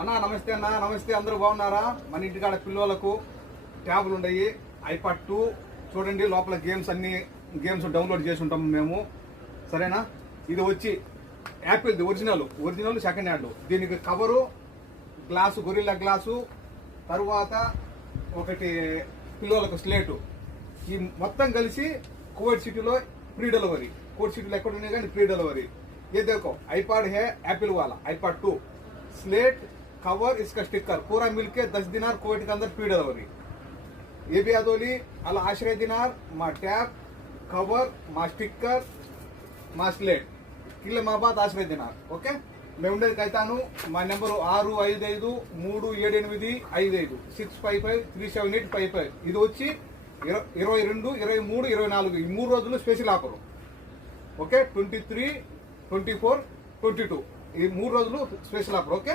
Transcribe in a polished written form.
అన్న నమస్తే అందరూ బాగున్నారా? మన ఇంటికాడ పిల్లలకు ట్యాబ్లు ఉన్నాయి, ఐపాడ్ 2 చూడండి. లోపల గేమ్స్ డౌన్లోడ్ చేసి ఉంటాము మేము, సరేనా? ఇది వచ్చి యాపిల్ది ఒరిజినల్ సెకండ్ హ్యాండ్. దీనికి కవరు, గ్లాసు, గొరిల్లా గ్లాసు, తరువాత ఒకటి పిల్లలకు స్లేటు. ఈ మొత్తం కలిసి కువైట్ సిటీలో ఫ్రీ డెలివరీ. కువైట్ సిటీలో ఎక్కడ ఉన్నాయి కానీ ఫ్రీ డెలివరీ. ये देखो आईपैड है एप्पल वाला आईपैड 2, स्लेट, कवर, इसका स्टिकर पूरा मिलके 10 दिनार कुवैट के अंदर फ्री डिलीवरी. ये भी अदोली अला आश्रय दिनार मा टैब, कवर, मा स्टिकर, మా స్లేట్ కిల్ల మా బాత్ ఆశ్రయ దినార్. ఓకే, మేము ఉండేది కైతాను. మా నెంబరు 65535565537855. ఇది వచ్చి 22, 23, 24 ఈ 3 రోజులు స్పెషల్ ఆఫర్. ఓకే, 23, 24, 22 ఈ 3 రోజులు స్పెషల్ ఆఫర్. ఓకే.